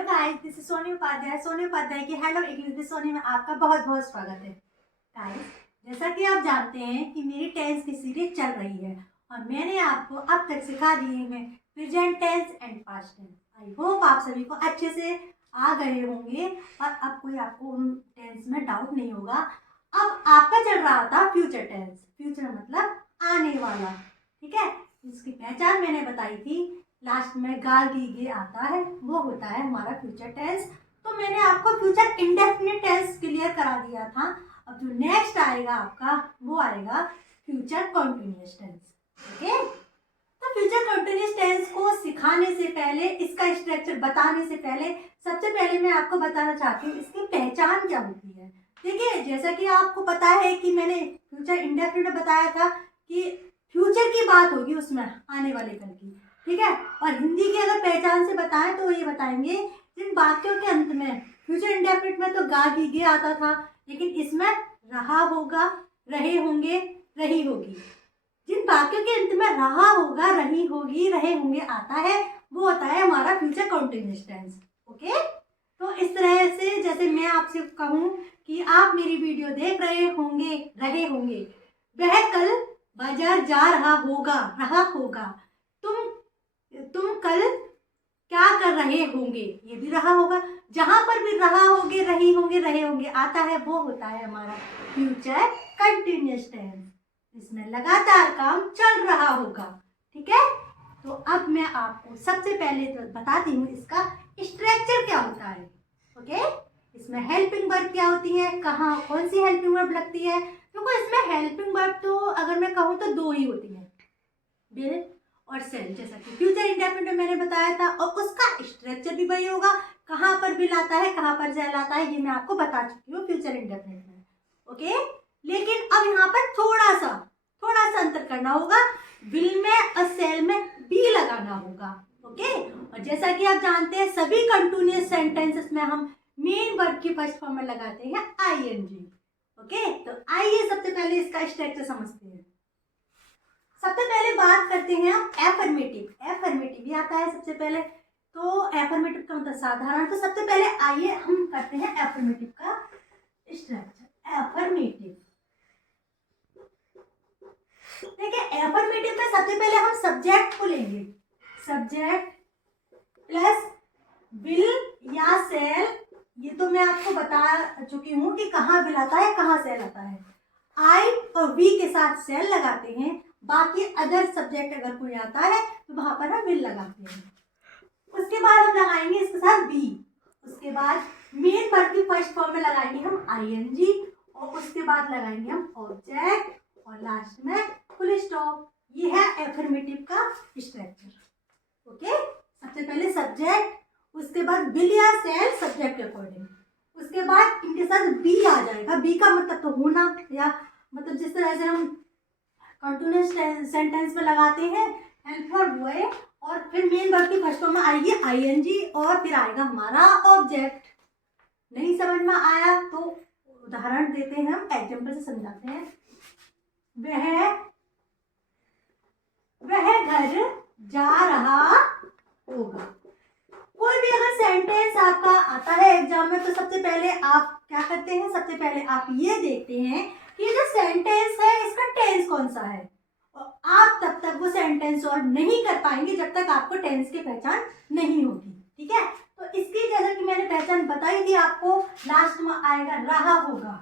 Hello guys, this is Soni Upadhyay. Soni Upadhyay की hello English with Sony में आपका बहुत बहुत स्वागत है। गाइस, जैसा कि आप जानते हैं कि मेरी टेंस की सीरीज चल रही है और मैंने आपको अब तक सिखा दिए हैं present tense and past tense. I hope आप सभी को अच्छे से आ गए होंगे और अब कोई आपको उन टेंस में डाउट नहीं होगा। अब आपका चल रहा था फ्यूचर टेंस। फ्यूचर मतलब आने वाला, ठीक है। इसकी पहचान मैंने बताई थी, लास्ट में गा गी आता है, वो होता है हमारा फ्यूचर टेंस। तो मैंने आपको फ्यूचर इंडेफिनिट टेंस क्लियर करा दिया था। अब जो नेक्स्ट आएगा आपका वो आएगा फ्यूचर कंटिन्यूअस टेंस। ओके, तो फ्यूचर कंटिन्यूअस टेंस को सिखाने से पहले, इसका स्ट्रक्चर बताने से पहले, सबसे पहले मैं आपको बताना चाहती हूँ इसकी पहचान क्या होती है। देखिए, जैसा कि आपको पता है कि मैंने फ्यूचर इंडेफिनिट बताया था कि फ्यूचर की बात होगी उसमें, आने वाले कल की, ठीक है। और हिंदी की अगर पहचान से बताएं तो ये बताएंगे जिन वाक्यों के अंत में, फ्यूचर इंडेफिनिट में तो गा गी आता था, लेकिन इसमें रहा होगा, रहे होंगे, रही होगी। जिन वाक्यों के अंत में रहा होगा, रही होगी, रहे होंगे आता है, वो होता है हमारा फ्यूचर कंटिन्यूअस टेंस। ओके, तो इस तरह से जैसे मैं आपसे कहूँ कि आप मेरी वीडियो देख रहे होंगे, रहे होंगे, वह कल बाजार जा रहा होगा, तुम कल क्या कर रहे होंगे, ये भी रहा होगा। जहां पर भी रहा होगे, रही होंगे, रहे होंगे आता है, वो होता है हमारा फ्यूचर कंटिन्यूअस टेंस। इसमें लगातार काम चल रहा होगा, ठीक है। तो अब मैं आपको सबसे पहले तो बताती हूँ इसका स्ट्रक्चर क्या होता है। ओके, इसमें हेल्पिंग वर्ब क्या होती है, कहाँ कौन सी हेल्पिंग वर्ब लगती है। देखो, इसमें हेल्पिंग वर्ब तो अगर मैं कहूँ तो दो ही होती है, विल और सेल, जैसा कि फ्यूचर इंडेफिनिट मैंने बताया था। और उसका स्ट्रक्चर भी वही होगा, कहाँ पर विल आता है, कहाँ पर सेल आता है, ये मैं आपको बता चुकी हूँ फ्यूचर इंडेफिनिट में। ओके, लेकिन अब यहाँ पर थोड़ा सा अंतर करना होगा, विल में और सेल में बी लगाना होगा। ओके, और जैसा कि आप जानते हैं सभी कंटिन्यूअस सेंटेंसेस में हम मेन वर्ब की फर्स्ट फॉर्म में लगाते हैं आईएनजी। ओके, तो आइए सबसे पहले इसका स्ट्रक्चर समझते हैं। सबसे पहले बात करते हैं हम एफर्मेटिव। एफर्मेटिव भी आता है सबसे पहले, तो एफर्मेटिव का मतलब साधारण। तो सबसे पहले आइए हम करते हैं एफर्मेटिव का स्ट्रक्चर। एफर्मेटिव, देखिए, एफर्मेटिव में सबसे पहले हम सब्जेक्ट को लेंगे। सब्जेक्ट प्लस विल या सेल, ये तो मैं आपको बता चुकी हूँ कि कहाँ विल आता है, कहाँ सेल आता है। आई और वी के साथ सेल लगाते हैं, बाकी अदर सब्जेक्ट अगर कोई आता है तो वहां पर हम विल लगाते हैं। उसके बाद हम लगाएंगे इसके साथ बी। उसके बाद मेन वर्ब की फर्स्ट फॉर्म में लगाएंगे हम आईएनजी, और उसके बाद लगाएंगे हम ऑब्जेक्ट, और लास्ट में फुल स्टॉप। ये है एफर्मेटिव का स्ट्रक्चर। ओके, सबसे पहले सब्जेक्ट, उसके बाद विल या सेल सब्जेक्ट के अकॉर्डिंग, उसके बाद इनके साथ बी आ जाएगा। बी का मतलब तो होना, या मतलब जिस तरह से हम कंटिन्यूअस सेंटेंस में लगाते हैं हेल्प फॉर बॉय, और फिर मेन वर्ब की फर्स्ट फॉर्म में आएगी आईएनजी, और फिर आएगा हमारा ऑब्जेक्ट। नहीं समझ में आया तो उदाहरण देते हैं, हम एग्जांपल से समझाते हैं। वह घर जा रहा होगा। कोई भी अगर सेंटेंस आपका आता है एग्जाम में तो सबसे पहले आप क्या करते हैं, सबसे पहले आप ये देखते हैं कि ये जो सेंटेंस है इसका टेंस कौन सा है। और आप तब तक वो सेंटेंस सॉल्व नहीं कर पाएंगे जब तक आपको टेंस की पहचान नहीं होगी, ठीक है। तो इसकी जैसा कि मैंने पहचान बताई थी आपको, लास्ट में आएगा रहा होगा,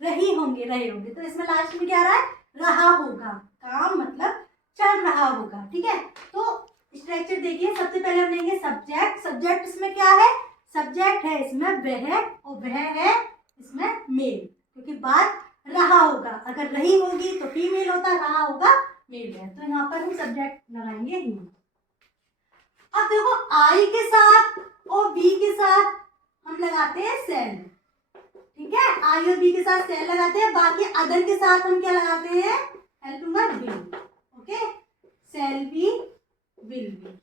रही होंगे, रहे होंगे। तो इसमें लास्ट में क्या आ रहा है, रहा होगा, काम मतलब चल रहा होगा, ठीक है। तो स्ट्रक्चर देखिए, सबसे पहले हम लेंगे सब्जेक्ट। सब्जेक्ट इसमें क्या है, सब्जेक्ट है इसमें वह, और वह है इसमें मेल, क्योंकि बात रहा होगा, अगर रही होगी तो फीमेल होता, रहा होगा मेल है, तो यहाँ पर हम सब्जेक्ट लगाएंगे ही। अब देखो, आई के साथ और बी के साथ हम लगाते हैं सेल, ठीक है। आई और बी के साथ सेल लगाते हैं, बाकी अदर के साथ हम क्या लगाते हैं, helping verb will. Okay, shall भी, विल भी।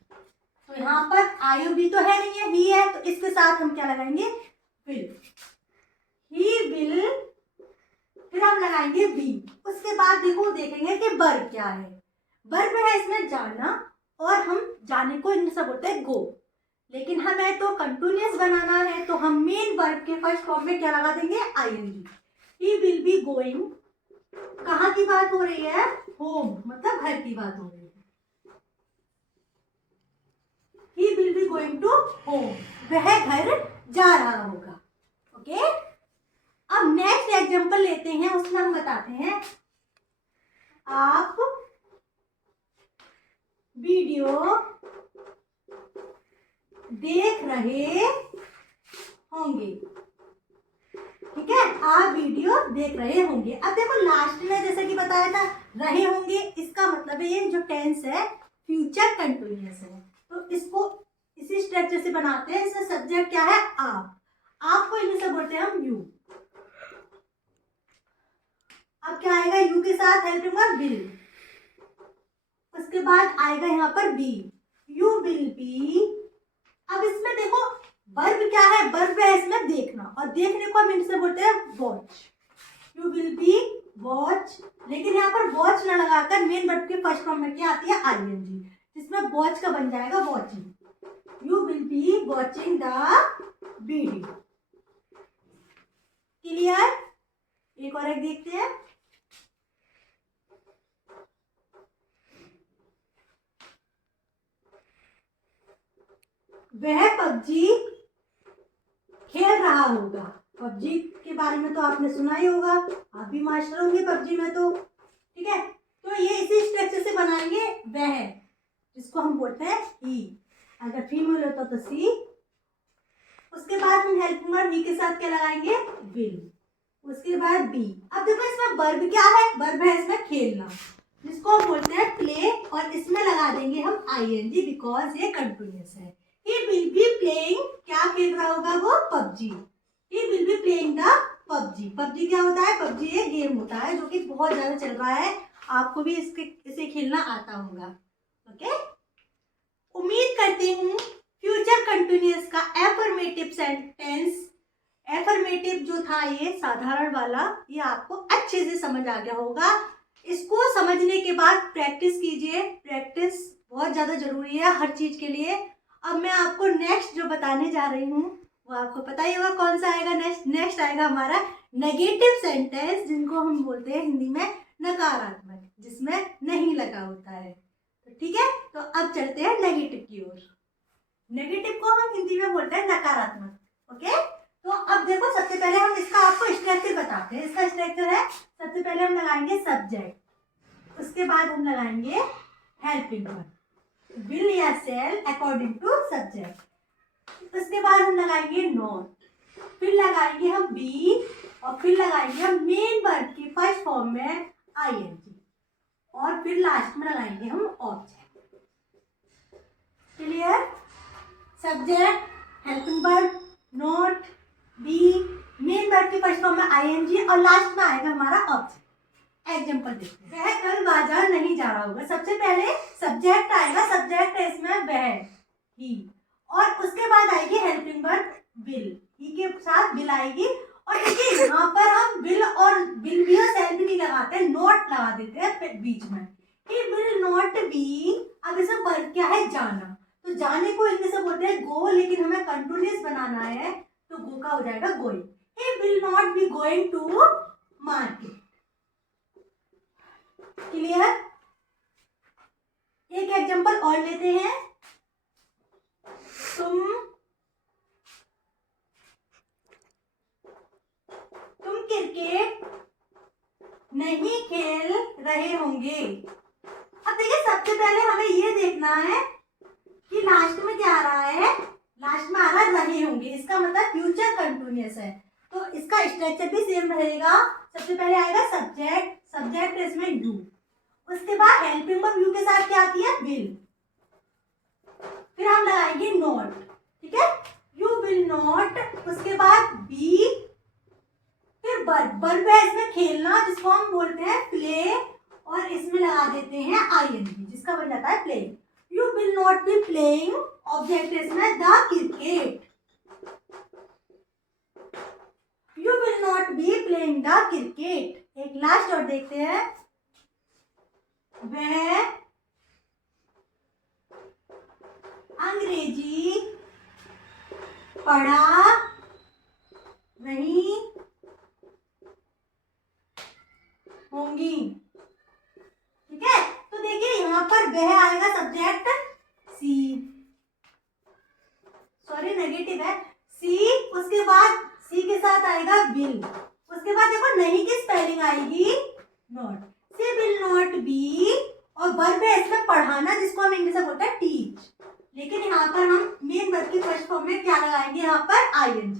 तो यहाँ पर आई और बी तो है नहीं है, ही है, तो इसके साथ हम क्या लगाएंगे, विल। ही विल, फिर हम लगाएंगे बी। उसके बाद देखो, देखेंगे कि वर्ब क्या है। वर्ब है इसमें जाना, और हम जाने को इंग्लिश में बोलते हैं गो। लेकिन हमें तो कंटिन्यूअस बनाना है, तो हम मेन वर्ब के फर्स्ट फॉर्म में क्या लगा देंगे, ING. He will be going, कहाँ की बात हो रही है, होम, मतलब घर की बात हो रही है। He will be going to home, वह घर जा रहा होगा। ओके, अब नेक्स्ट एग्जांपल लेते हैं, उसमें हम बताते हैं आप वीडियो देख रहे होंगे। ठीक है, आप वीडियो देख रहे होंगे। अब देखो लास्ट में जैसे कि बताया था रहे होंगे, इसका मतलब है ये जो टेंस है फ्यूचर कंटिन्यूअस है, तो इसको इसी स्ट्रक्चर से बनाते हैं। इसका सब्जेक्ट क्या है, आपको इंग्लिश में बोलते हैं हम यू। अब क्या आएगा, यू के साथ हेल्पिंग वर्ब विल, उसके बाद आएगा यहाँ पर बी, यू विल बी। अब इसमें देखो वर्ब क्या है, वर्ब है इसमें देखना, और देखने को हम इंग्लिश में बोलते हैं watch. You will be watch, लेकिन यहाँ पर वॉच ना लगाकर मेन वर्ब के फर्स्ट फॉर्म में क्या आती है, आईएनजी, जिसमें वॉच का बन जाएगा watching. You will be watching the video. Clear, एक और एक देखते हैं। वह पबजी खेल रहा होगा। पबजी के बारे में तो आपने सुना ही होगा, आप भी मास्टर होंगे पबजी में तो। ठीक है, तो ये इसी स्ट्रक्चर से बनाएंगे वह, जिसको हम बोलते हैं ही, अगर फीमेल होता तो सी। उसके बाद हम हेल्पिंग वर्ब ही के साथ क्या लगाएंगे, विल, उसके बाद बी। अब देखो इसमें वर्ब क्या है, वर्ब है इसमें खेलना, जिसको हम बोलते हैं प्ले, और इसमें लगा देंगे हम आईएनजी बिकॉज ये कंटिन्यूअस है। He will be playing, क्या खेल रहा होगा वो, PUBG. He will be playing the PUBG। PUBG क्या होता है, पबजी एक गेम होता है जो कि बहुत ज्यादा चल रहा है, आपको भी इसे खेलना आता होगा। ओके, उम्मीद करती हूँ फ्यूचर कंटिन्यूअस का एफर्मेटिव सेंटेंस, एफर्मेटिव जो था ये साधारण वाला, ये आपको अच्छे से समझ आ गया होगा। इसको समझने के बाद प्रैक्टिस कीजिए, प्रैक्टिस बहुत ज्यादा जरूरी है हर चीज के लिए। अब मैं आपको नेक्स्ट जो बताने जा रही हूँ वो आपको पता ही होगा कौन सा आएगा। नेक्स्ट आएगा हमारा नेगेटिव सेंटेंस, जिनको हम बोलते हैं हिंदी में नकारात्मक, जिसमें नहीं लगा होता है। तो ठीक है, तो अब चलते हैं नेगेटिव की ओर। नेगेटिव को हम हिंदी में बोलते हैं नकारात्मक। ओके, तो अब देखो सबसे पहले हम इसका आपको स्ट्रक्चर बताते हैं। इसका स्ट्रक्चर है, सबसे पहले हम लगाएंगे सब्जेक्ट, उसके बाद हम लगाएंगे हेल्पिंग वर्ब will या shall अकॉर्डिंग टू सब्जेक्ट, उसके बाद हम लगाएंगे नॉट, फिर लगाएंगे हम बी, और फिर लगाएंगे हम मेन वर्ब की फर्स्ट फॉर्म में आईएनजी, और फिर लास्ट में लगाएंगे हम object. Clear, subject, helping verb, not, be, main verb की फर्स्ट फॉर्म में आईएनजी, और लास्ट में आएगा हमारा ऑब्जेक्ट। एग्जाम्पल देखते हैं, वह कल बाजार नहीं जा रहा होगा। सबसे पहले सब्जेक्ट आएगा, सब्जेक्ट है इसमें वह, ही, और उसके बाद आएगी हेल्पिंग वर्ब विल, ही के साथ विल आएगी। और देखिए यहाँ पर हम विल और विल भी और शैल भी नहीं लगाते, नॉट लगा देते हैं बीच में, ही विल नॉट बी। अब इसमें वर्ब क्या है, जाना, तो जाने को इंग्लिश में बोलते हैं गो, लेकिन हमें कंटिन्यूअस बनाना है तो गो का हो जाएगा going. He will not be going to market. Clear, एक एग्जांपल और लेते हैं। तुम क्रिकेट नहीं खेल रहे होंगे। अब देखिए सबसे पहले हमें ये देखना है कि लास्ट में क्या आ रहा है, लास्ट में आ रहा है रहे होंगे, इसका मतलब फ्यूचर कंटिन्यूअस है, तो इसका स्ट्रक्चर भी सेम रहेगा। सबसे पहले आएगा सब्जेक्ट, सब्जेक्ट इसमें यू, उसके बाद हेल्पिंग वर्ब यू के साथ क्या आती है, विल, फिर हम लगाएंगे नॉट। ठीक है, यू विल नॉट, उसके बाद बी, फिर वर्ब है इसमें खेलना, जिसको हम बोलते हैं प्ले, और इसमें लगा देते हैं आईएनजी, जिसका बन जाता है play. You will not be playing, object इसमें the cricket, you will not be playing the cricket. एक लास्ट और देखते हैं, वह अंग्रेजी पढ़ा नहीं होंगी। ठीक है, तो देखिए यहाँ पर वह आएगा सब्जेक्ट सी, सॉरी नेगेटिव है सी, उसके बाद सी के साथ आएगा विल, उसके बाद देखो नहीं की स्पेलिंग आएगी not, she will not be, और वर्ब है इसमें पढ़ाना जिसको हम इंग्लिश में बोलते हैं टीच, लेकिन यहाँ पर हम मेन वर्ब की फर्स्ट फॉर्म में क्या लगाएंगे यहाँ पर ING,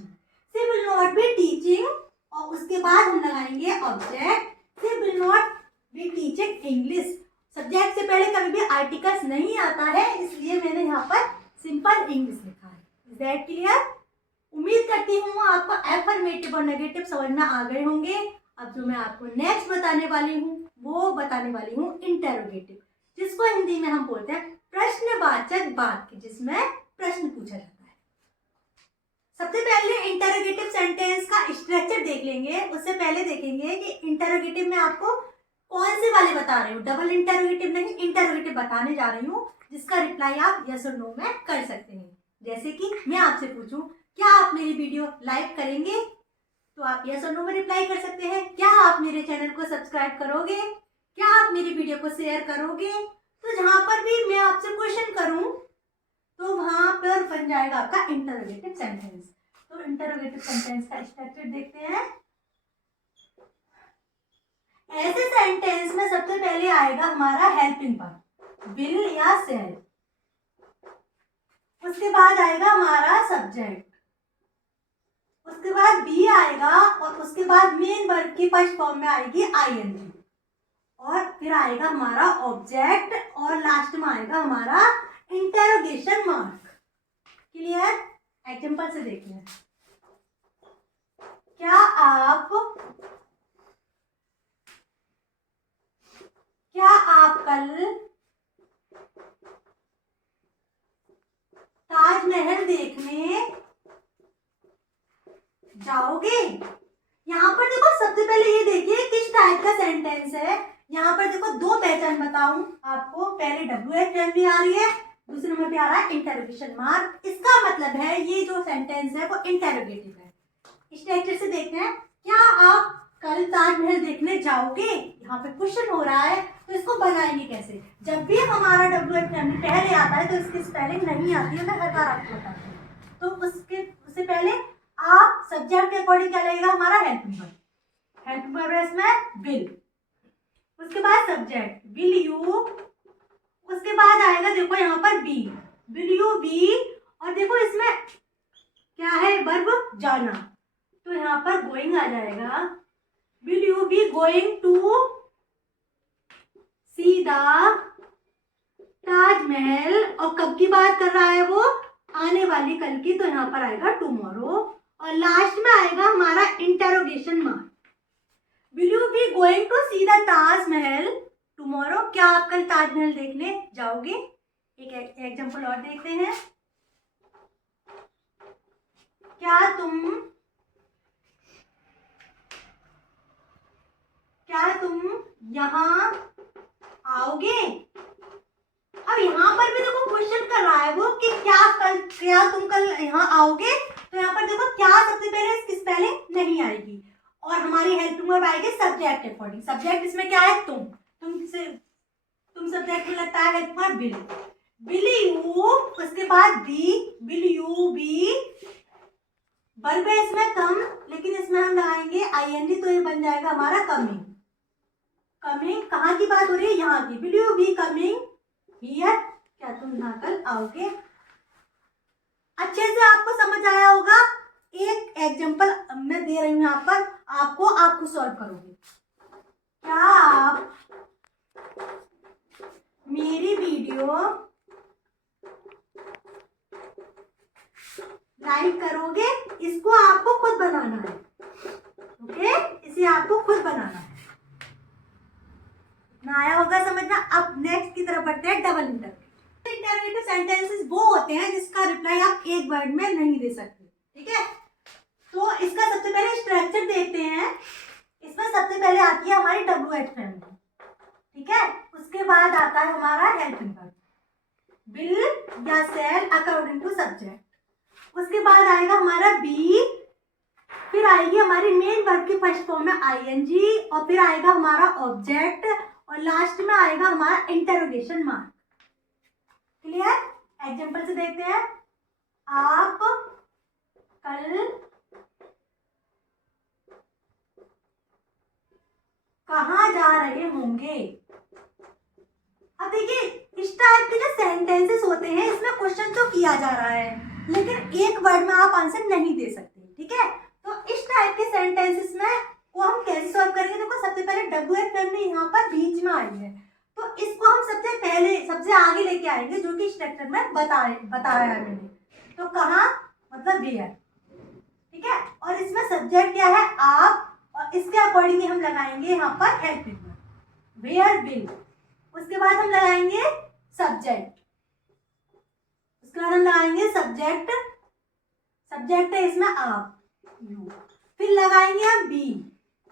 she will not be teaching, और उसके बाद हम लगाएंगे object, she will not be teaching English. Subject से पहले कभी भी आर्टिकल्स नहीं आता है, इसलिए मैंने यहाँ पर सिंपल इंग्लिश लिखा है। Is that clear? उम्मीद करती हूँ आपको एफर्मेटिव और नेगेटिव समझना आ गए होंगे। अब जो मैं आपको नेक्स्ट बताने वाली हूँ वो बताने वाली हूँ इंटेरोगेटिव, जिसको हिंदी में हम बोलते हैं प्रश्नवाचक वाक्य, जिसमें प्रश्न पूछा जाता है। सबसे पहले इंटेरोगेटिव सेंटेंस का स्ट्रक्चर देख लेंगे। उससे पहले देखेंगे कि इंटेरोगेटिव में आपको कौन से वाले बता रही हूँ, डबल इंटेरोगेटिव नहीं, इंटेरोगेटिव बताने जा रही हूँ जिसका रिप्लाई आप यस और नो में कर सकते हैं। जैसे कि मैं आपसे पूछूं क्या आप मेरी वीडियो लाइक करेंगे, तो आप यस और नो में रिप्लाई कर सकते हैं। क्या आप मेरे चैनल को सब्सक्राइब करोगे, क्या आप मेरी वीडियो को शेयर करोगे। तो जहां पर भी मैं आपसे क्वेश्चन करूं तो वहां पर बन जाएगा आपका इंटरोगेटिव सेंटेंस। तो इंटरोगेटिव सेंटेंस का स्ट्रक्चर देखते हैं। ऐसे सेंटेंस में सबसे पहले आएगा हमारा हेल्पिंग वर्ब, विल या शैल, उसके बाद आएगा हमारा सब्जेक्ट, उसके बाद बी आएगा, और उसके बाद मेन वर्ब की फर्स्ट फॉर्म में आएगी आईएनजी, और फिर आएगा हमारा ऑब्जेक्ट, और लास्ट में आएगा हमारा इंटरोगेशन मार्क। क्लियर? एग्जांपल से देखते हैं। क्या आप कल ताजमहल देखने जाओगे? यहाँ पर देखो सबसे पहले ये देखिए किस टाइप का सेंटेंस है। यहाँ पर देखो दो पहचान बताऊं आपको, पहले WH भी आ रही है, दूसरे नंबर पे आ रहा है इंटरोगेशन मार्क। इसका मतलब है ये जो सेंटेंस है वो इंटरोगेटिव है। स्ट्रक्चर से देखते हैं। क्या आप कल ताजमहल देखने जाओगे? यहाँ पे क्वेश्चन हो रहा है, तो इसको बनाएंगे कैसे। जब भी हमारा WH पहले आता है तो इसकी स्पेलिंग नहीं आती है, मैं हर बार आपको बताती हूँ। तो उससे पहले आप सब्जेक्ट के अकॉर्डिंग क्या लगेगा हमारा हेल्पिंग वर्ब, हेल्पिंग वर्ब है इसमें विल, उसके बाद सब्जेक्ट विल यू, उसके बाद आएगा देखो यहाँ पर बी, विल यू बी, और देखो इसमें क्या है वर्ब जाना, तो यहाँ पर गोइंग आ जाएगा, will you be going to see the Taj Mahal, और कब की बात कर रहा है वो, आने वाली कल की, तो यहाँ पर आएगा टुमारो, और लास्ट में आएगा हमारा interrogation mark, will you be going to see the Taj Mahal tomorrow? क्या आप कल ताजमहल देखने जाओगे? एक एग्जांपल और देखते हैं। क्या तुम यहाँ आओगे? अब यहाँ पर भी देखो क्वेश्चन कर रहा है वो कि क्या तुम कल यहाँ आओगे, तो यहाँ पर देखो क्या सबसे पहले इसकी स्पेलिंग नहीं आएगी, और हमारी हेल्पिंग वर्ब आएगी सब्जेक्ट अकॉर्डिंग। सब्जेक्ट इसमें क्या है तुम सब्जेक्ट में लगता है हेल्पिंग वर्ब विल यू, उसके बाद be, will you be, verb है इसमें कम, लेकिन इसमें हम लगाएंगे आईएनजी, तो ये बन जाएगा हमारा कमिंग। कमिंग कहाँ की बात हो रही है? यहाँ की। Will you be coming here? क्या तुम यहाँ कल आओगे? अच्छे से आपको समझ आया होगा। एक एग्जांपल मैं दे रही हूँ यहाँ पर आपको सॉल्व करोगे। क्या आप मेरी वीडियो लाइक करोगे? इसको आपको खुद बनाना है, ओके? इसे आपको खुद बनाना है। ना आया होगा समझना। अब नेक्स्ट की तरफ बढ़ते हैं, डबल इंटरोगेटिव। इंटरोगेटिव सेंटेंसेस वो होते हैं जिसका रिप्लाई आप एक वर्ड में नहीं दे सकते, ठीक है? तो इसका सबसे पहले स्ट्रक्चर देखते हैं। इसमें सबसे पहले आती है हमारी WH फैमिली, ठीक है? उसके बाद आता है हमारा हेल्पिंग वर्ब, विल या शैल अकॉर्डिंग टू सब्जेक्ट, उसके बाद आएगा हमारा बी, फिर आएगी हमारी मेन वर्ब की फर्स्ट फॉर्म में आईएनजी, और फिर आएगा हमारा ऑब्जेक्ट, और लास्ट में आएगा हमारा इंटरोगेशन मार्क। क्लियर? एग्जांपल से देखते हैं। आप कल कहाँ जा रहे होंगे? अब देखिए, इस टाइप के जो सेंटेंसेस होते हैं इसमें क्वेश्चन तो किया जा रहा है, लेकिन एक वर्ड में आप आंसर नहीं दे सकते, ठीक है? तो इस टाइप के सेंटेंसेस में को हम कैसे सॉल्व करेंगे? देखो, सबसे पहले WFM में यहाँ पर बीच में आई है, तो इसको हम सबसे पहले सबसे आगे लेके आएंगे, जो कि स्ट्रक्चर में बताया है मैंने। तो कहाँ मतलब वेयर, ठीक है? और इसमें सब्जेक्ट क्या है? आप, और इसके अकॉर्डिंग हम लगाएंगे यहाँ पर हेल्पिंग वर्ब, वेयर, विल। उसके बाद हम लगाएंगे सब्जेक्ट, उसके बाद हम लगाएंगे सब्जेक्ट, सब्जेक्ट है इसमें आप, यू। फिर लगाएंगे हम be,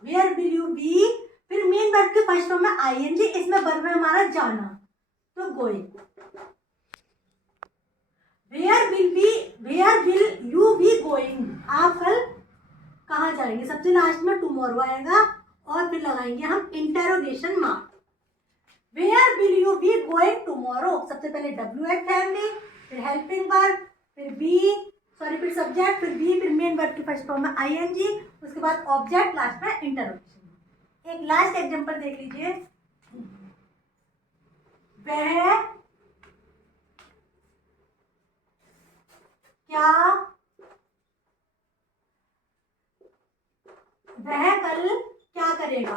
where will you be. फिर मेन वर्ब की फर्स्ट फॉर्म में आईएनजी, इसमें वर्ब है हमारा जाना, तो going. Where will you be going, आप कल कहाँ जाएंगे? सबसे लास्ट में टुमारो आएगा, और फिर लगाएंगे हम interrogation mark. Where will you be going tomorrow, सबसे पहले WH फैमिली, फिर हेल्पिंग वर्ब, फिर सब्जेक्ट, फिर बी, फिर मेन वर्ब की फर्स्ट फॉर्म में आईएनजी, उसके बाद ऑब्जेक्ट, लास्ट में इंटरोगेशन। एक लास्ट एग्जांपल देख लीजिए। वह कल क्या करेगा?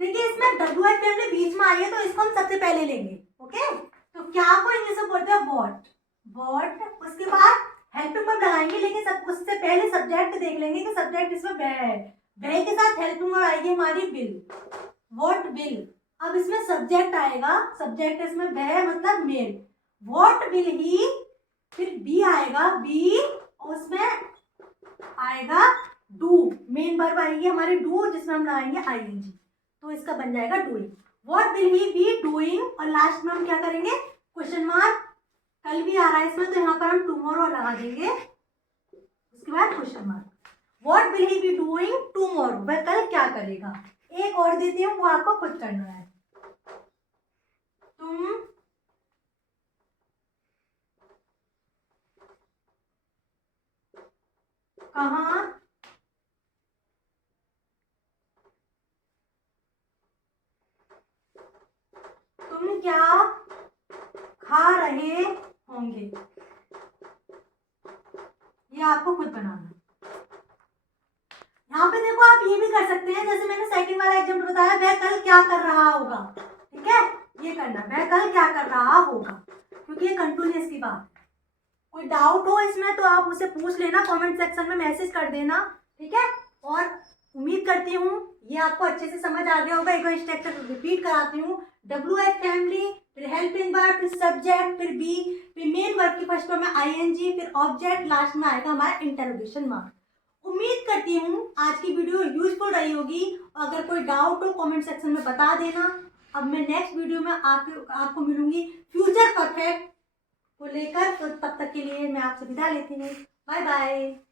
देखिए, इसमें WH फैमिली बीच में आई है, तो इसको हम सबसे पहले लेंगे, ओके? तो क्या को इंग्लिश में बोलते हैं? वॉट। उसके बाद हेल्पिंग वर्ब लगाएंगे, लेकिन सब उससे पहले सब्जेक्ट देख लेंगे कि सब्जेक्ट इसमें वह है, वह के साथ हेल्पिंग वर्ब आएगी हमारी विल, वॉट विल। अब इसमें सब्जेक्ट आएगा, सब्जेक्ट इसमें वह मतलब मेल, वॉट विल ही। फिर बी आएगा, बी, उसमें आएगा डू, मेन वर्ब आएगी हमारी डू, जिसमें हम लगाएंगे आईएनजी, तो इसका बन जाएगा doing. What will he be doing, और लास्ट में हम क्या करेंगे? Question mark. कल भी आ रहा है इसमें, तो यहाँ पर हम टुमारो लगा देंगे, उसके बाद question mark. What will he be doing tomorrow, वह कल क्या करेगा? एक और देती हूँ, वो आपको खुद करना है। तुम कहाँ तुम क्या खा रहे होंगे, ये आपको खुद बनाना है। यहाँ पे देखो, आप ये भी कर सकते हैं, जैसे मैंने सेकंड वाला एग्जाम्पल बताया, वह कल क्या कर रहा होगा, ठीक है? ये करना, वह कल क्या कर रहा होगा, क्योंकि ये कंटिन्यूअस की बात है। कोई डाउट हो इसमें तो आप उसे पूछ लेना, कमेंट सेक्शन में मैसेज कर देना, ठीक है? और उम्मीद करती हूँ ये आपको अच्छे से समझ आ गया होगा। एक बार स्ट्रक्चर रिपीट कराती हूँ। WH फैमिली, फिर हेल्पिंग वर्ब, फिर सब्जेक्ट, फिर बी, फिर मेन वर्ब की फर्स्ट फॉर्म में आईएनजी, फिर ऑब्जेक्ट, लास्ट में आएगा हमारा इंटरोगेशन मार्क। उम्मीद करती हूँ आज की वीडियो यूजफुल रही होगी। अगर कोई डाउट हो कमेंट सेक्शन में बता देना। अब मैं नेक्स्ट वीडियो में आपको मिलूंगी फ्यूचर परफेक्ट को लेकर, तो तब तक के लिए मैं आपसे विदा लेती हूँ। Bye bye.